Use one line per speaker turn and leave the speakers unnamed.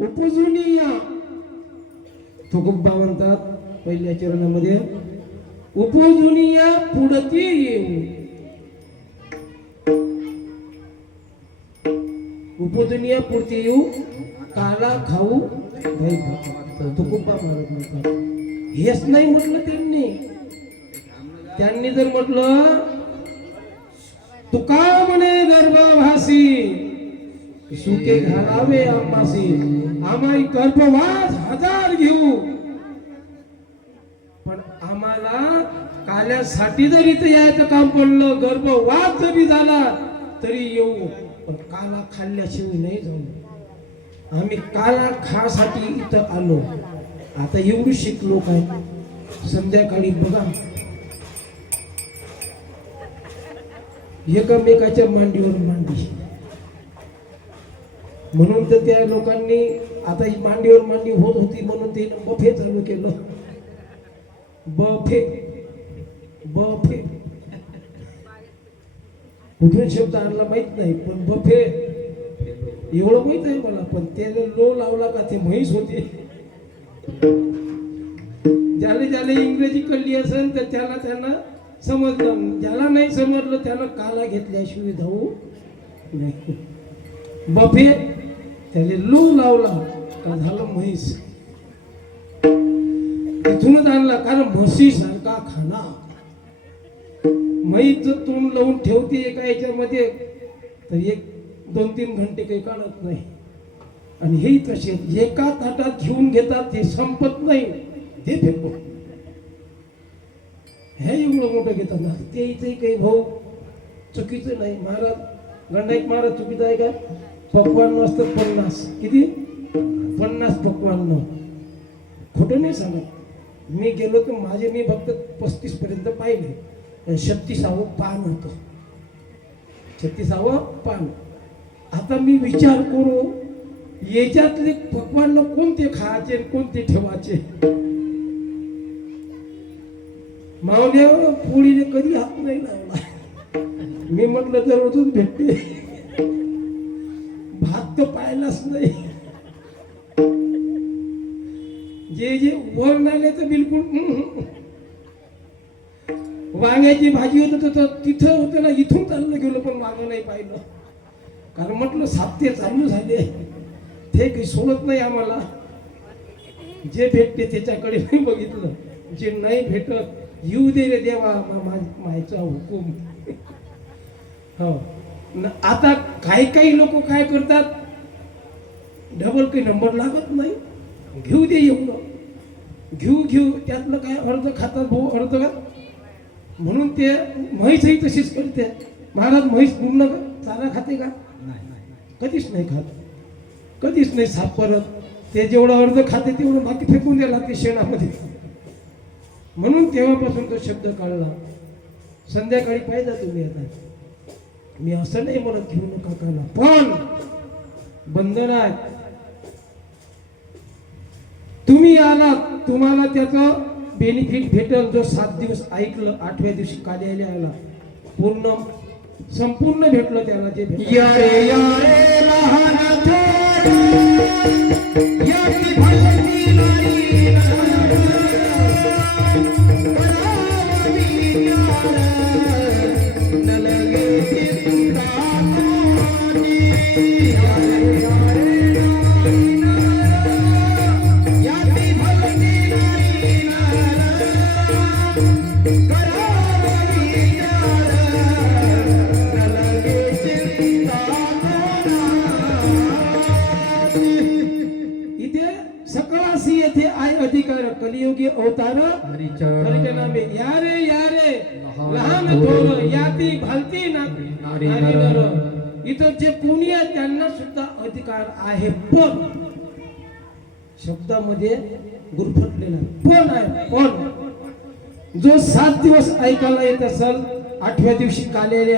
उपजुनी या म्हणतात पहिल्या चरणामध्ये. उपजुनी या पुढती येऊ. उपदुनिया पुढती येऊ. काला खाऊ. भाई तुकुब्बा म्हणतात. हेच नाही म्हटलं त्यांनी. त्यांनी जर म्हटलं तुका म्हणे गर्भवासी सुके घालावे आंबासी आम्ही गर्भवास हजार घेऊ. पण आम्हाला काल्यासाठी जरी इथं यायचं काम पडलं गर्भवास जरी झाला तरी येऊ. पण काला खाल्ल्याशिवाय नाही जाऊ. आम्ही काला खासाठी इथं आलो. आता एवढी शिकलो काय संध्याकाळी बघा. एकमेकाच्या मांडीवर मांडी. म्हणून तर त्या लोकांनी आता ही मांडीवर मांडी होत होती म्हणून ते बफे चालू केलं. बफे. बफे. कुठून शब्द आणला माहीत नाही पण बफे. एवढं माहीत आहे मला पण त्याने लो लावला का ते म्हैस होते. ज्याला ज्याला इंग्रजी कळली असेल तर त्याला त्यांना समजलं. ज्याला नाही समजलं त्याला काला घेतल्याशिवाय धावू नाही. बफे. त्याने लू लावला. का झालं म्हैस. तिथूनच आणला कारण म्हशी सारखा खाना. म्हैस जर तोंड लावून ठेवते एका याच्यामध्ये तर एक दोन तीन घंटे काही काढत नाही. आणि हे तसे एका ताटात घेऊन घेतात ते संपत नाही. ते फेको हे एवढं मोठं घेतात. ना ते इथे काही भाऊ चुकीचं नाही. महाराज गंडाईक महाराज चुकीचं आहे का? पक्वान्न असतं पन्नास. किती? पन्नास पक्वान्न खोटं नाही सांगत. मी गेलो तर माझे मी फक्त पस्तीस पर्यंत पाहिले. छत्तीसावं पान होतं. छत्तीसावं पान. आता मी विचार करू याच्यातले पक्वान्न कोणते खायचे कोणते ठेवायचे? मावल्या पोळीने कधी हात नाही लावला. मी म्हटलं तर अजून भेटते. भात तर पाहिलाच नाही. जे जे वर आले तर बिलकुल वांग्याची भाजी होत तर तिथं होतं ना इथून चाललं गेलो पण वांग नाही पाहिलं. कारण म्हटलं साप्ते चालू झाले. ते काही सोडत नाही आम्हाला. जे भेटते त्याच्याकडे नाही बघितलं. जे नाही भेटत येऊ दे रे देवा मा- मायचा हुकूम. हो. आता काही काही लोक काय करतात? डबल काही नंबर लागत नाही. घेऊ दे एवढं. घेऊ घेऊ. त्यातलं काय अर्ध खातात भाऊ अर्ध का? म्हणून ते म्हैसही तशीच करते. महाराज म्हैस पूर्ण चारा खाते का? कधीच नाही खात. कधीच नाही साफ परत ते जेवढं अर्ध खाते तेवढं बाकी फेकून द्यायला लागते शेणामध्ये. म्हणून तेव्हापासून तो शब्द काढला संध्याकाळी पाहिजे तुम्ही आता. मी असं नाही म्हणत घेऊ नका काला पण बंधन आहे तुम्ही आलात तुम्हाला त्याचं बेनिफिट भेटल जो सात दिवस ऐकलं आठव्या दिवशी कार्यालय आला पूर्ण संपूर्ण भेटलं त्याला जे भेटलं. कलियुगी अवतार नामे। लहान थोर याती नारी
नारी.
नर. इथं जे कोणी आहे त्यांना सुद्धा अधिकार आहे. पण शब्दामध्ये गुरफटलेला पण आहे पण जो सात दिवस ऐकायला येत असेल आठव्या दिवशी कालेले